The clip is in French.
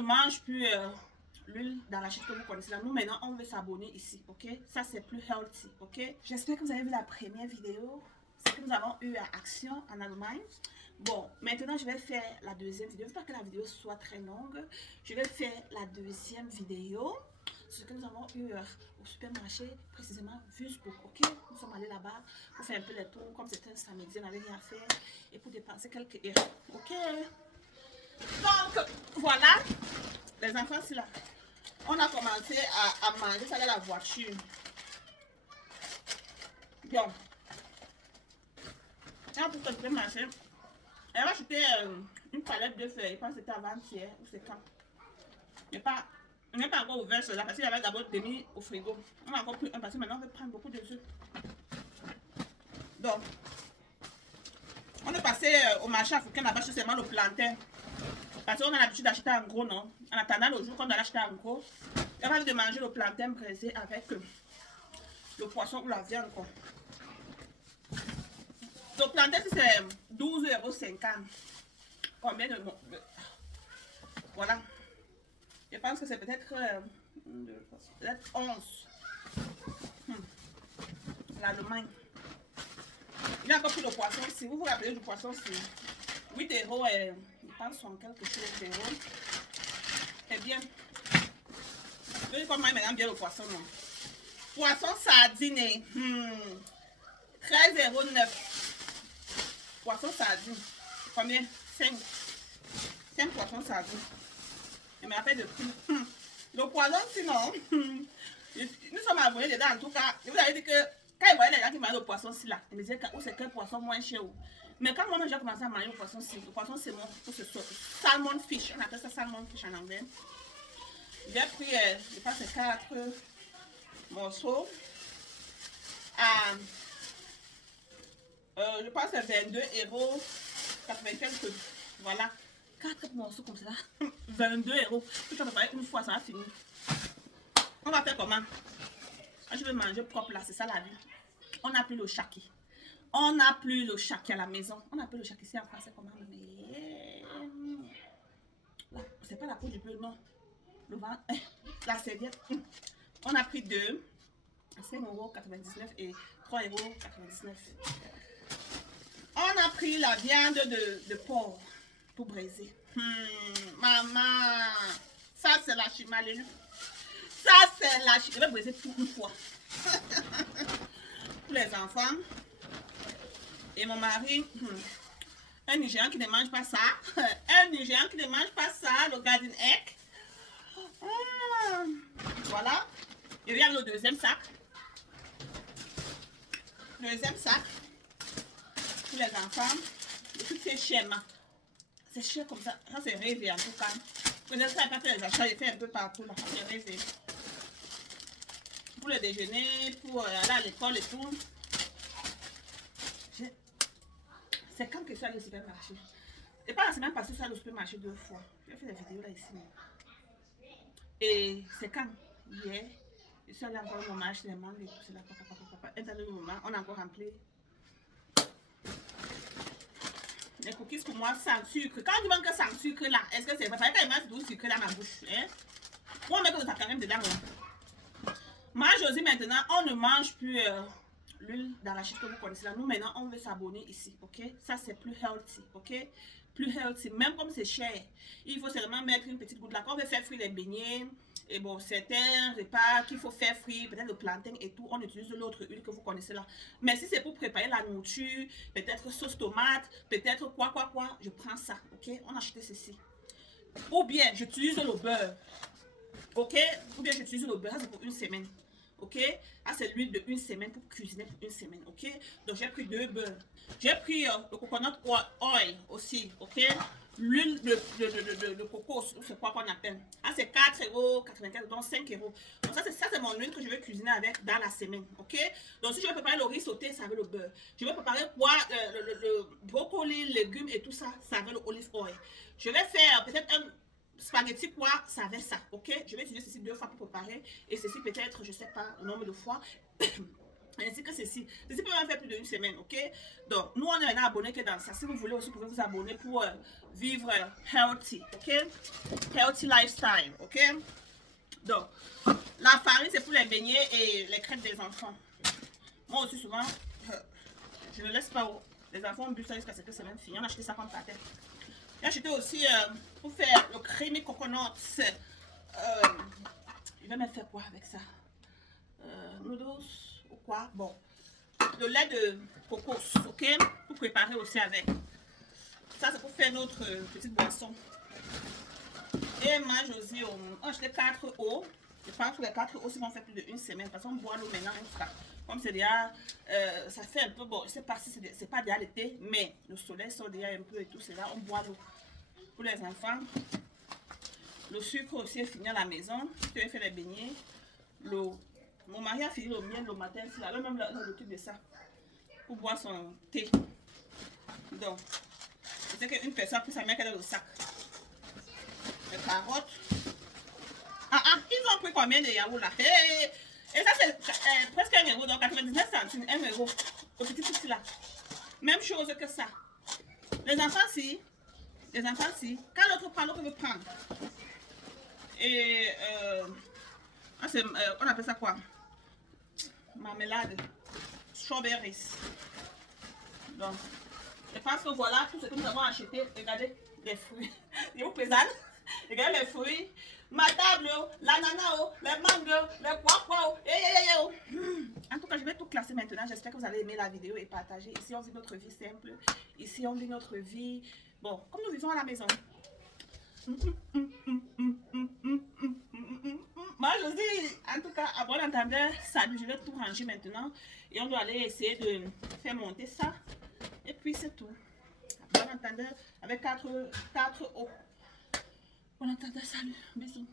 ne mange plus l'huile d'arachide que vous connaissez là. Nous, maintenant, on veut s'abonner ici, ok? Ça, c'est plus healthy, ok? J'espère que vous avez vu la première vidéo. C'est que nous avons eu à Action en Allemagne. Bon, maintenant, je vais faire la deuxième vidéo. Je ne veux pas que la vidéo soit très longue. Je vais faire la deuxième vidéo. Ce que nous avons eu au supermarché, précisément Würzburg, ok? Nous sommes allés là-bas pour faire un peu les tours. Comme c'était un samedi, on n'avait rien à faire. Et pour dépenser quelques euros, ok? Donc, voilà. Les enfants, c'est là. On a commencé à manger ça dans la voiture. Bon. Et pour que je peux marcher, elle va acheter une palette de feuilles. Je pense que c'était avant-hier ou c'est quand. On n'est pas encore ouvert cela parce qu'il avait d'abord mis au frigo. On a encore pris un parce que maintenant on veut prendre beaucoup de œufs. Donc, on est passé au marché africain là-bas chez seulement le plantain. Parce qu'on a l'habitude d'acheter en gros, non? En attendant le jour qu'on doit l'acheter en gros, on va de manger le plantain braisé avec le poisson ou la viande, quoi. Le plantain, c'est 12,50 €. Combien de... Voilà. Je pense que c'est peut-être 11. L'Allemagne. Il y a encore plus de poisson. Si vous vous rappelez du poisson, c'est 8 €. Je pense sont quelque chose d'euros. Eh bien, je vais comment maintenant bien le poisson, non? Poisson sardine. 13,09 €. Poisson sardine. Combien? 5 poissons sardines. Je me rappelle de prix. Le poisson, sinon, nous sommes abonnés dedans en tout cas. Je vous avais dit que quand ils voyaient les gens qui mangent le poisson, si là, ils me disaient que c'est quel poisson moins cher. Mais quand moi j'ai commencé à manger le poisson, c'est mon salmon fish. On appelle ça salmon fish en anglais. J'ai pris, je pense, 4 morceaux. Je pense que c'est 22,95 €. Voilà. 4 morceaux comme ça. 22 €. Tu vas préparer une fois, ça va finir. On va faire comment? Je vais manger propre là, c'est ça la vie. On n'a plus le chaki. On n'a plus le chaki à la maison. On n'a plus le chaki ici en français comment? Mais c'est pas la peau du bœuf, non. Le ventre, la serviette. On a pris 2. 5,99 € et 3,99 €. On a pris la viande de porc pour braiser. Maman, ça c'est la chimalélu. Ça c'est la chimalélu. Je vais braiser tout une fois. Pour les enfants. Et mon mari, un Nigérian qui ne mange pas ça. Un Nigérian qui ne mange pas ça, le garden egg. Voilà. Et regarde le deuxième sac. Deuxième sac. Pour les enfants. Et tout c'est schéma. C'est cher comme ça. Ça c'est rêvé en tout cas. Peut-être que ça n'a pas fait les achats, j'ai fait un peu partout là. C'est rêvé. Pour le déjeuner, pour aller à l'école et tout. C'est quand que je suis allée au supermarché. Et pas la semaine passée, je suis allée au supermarché 2 fois. J'ai fait des vidéos là ici. Et c'est quand? Hier. Je suis allée encore au moment, acheter les mangues et tout. C'est là, papa. Et dans le moment, on a encore rempli. Les cookies pour moi sans sucre. Quand tu manques sans sucre là, est-ce que c'est vrai? Quand il manque du sucre dans ma bouche. Hein? On met que ça quand même dedans. Hein? Moi, Josie, maintenant, on ne mange plus l'huile d'arachide que vous connaissez là. Nous, maintenant, on veut s'abonner ici. Ok? Ça, c'est plus healthy. Ok? Plus healthy. Même comme c'est cher, il faut seulement mettre une petite goutte là. Quand on veut faire frire les beignets, et bon, certains repas qu'il faut faire frire, peut-être le plantain et tout, on utilise l'autre huile que vous connaissez là. Mais si c'est pour préparer la nourriture, peut-être sauce tomate, peut-être quoi, je prends ça, ok? On achète ceci. Ou bien, j'utilise le beurre, ok? Ou bien, j'utilise le beurre, ça c'est pour une semaine, ok? Ah, c'est l'huile de une semaine pour cuisiner pour une semaine, ok? Donc, j'ai pris 2 beurres. J'ai pris le coconut oil aussi, ok? L'huile de coco, c'est quoi qu'on appelle? Ah, c'est 4,94 €, donc 5 €. Donc, ça, c'est mon huile que je vais cuisiner avec dans la semaine, ok? Donc, si je vais préparer le riz sauté, ça veut le beurre. Je vais préparer quoi? Le brocoli, légumes et tout ça, ça veut le olive oil. Je vais faire peut-être un spaghetti quoi, ça veut ça, ok? Je vais utiliser ceci 2 fois pour préparer et ceci peut-être, je sais pas, le nombre de fois. ainsi que ceci. Ceci peut même faire plus d'une semaine, ok? Donc, nous, on est un abonné qui est dans ça. Si vous voulez aussi, vous pouvez vous abonner pour vivre healthy, ok? Healthy lifestyle, ok? Donc, la farine, c'est pour les beignets et les crêpes des enfants. Moi aussi, souvent, je ne laisse pas les enfants bu ça jusqu'à ce que c'est même fini. On a acheté ça comme patin. J'ai acheté aussi pour faire le creamy coconut. Je vais me faire quoi avec ça? Noodles ou quoi? Bon, le lait de cocos, ok? Pour préparer aussi avec. Ça, c'est pour faire notre petite boisson. Et moi, Josie, on a acheté 4 eaux. Je pense que les 4 eaux, si on fait plus d'une semaine, parce qu'on boit l'eau maintenant, comme c'est déjà, ça fait un peu, bon, je sais pas si c'est pas déjà l'été, mais le soleil sort déjà un peu et tout, c'est là, on boit l'eau. Pour les enfants, le sucre aussi est fini à la maison. Je vais faire les beignets. Mon mari a fini le miel le matin, c'est là, même le truc de ça, pour boire son thé. Donc, je sais qu'une personne a pris sa main qu'elle a dans le sac. Les carottes. Ils ont pris combien de yaourts là? Et ça, c'est presque 1 euro, donc 99 centimes, 1 euro. Le petit truc là. Même chose que ça. Les enfants, si, quand l'autre prend, l'autre veut prendre. Et on appelle ça quoi? Marmelade. Strawberries. Donc, je pense que voilà tout ce que nous avons acheté. Regardez les fruits. Je vous présente. Regardez les fruits. Ma table, l'ananas, les mangues, les poireaux. En tout cas, je vais tout classer maintenant. J'espère que vous allez aimer la vidéo et partager. Ici, on vit notre vie simple. Ici, on vit notre vie. Bon, comme nous vivons à la maison. Moi, je dis, en tout cas, à bon entendeur, salut, je vais tout ranger maintenant. Et on doit aller essayer de faire monter ça. Et puis, c'est tout. À bon entendeur, avec 4 eaux. Bon entendeur, salut, bisous.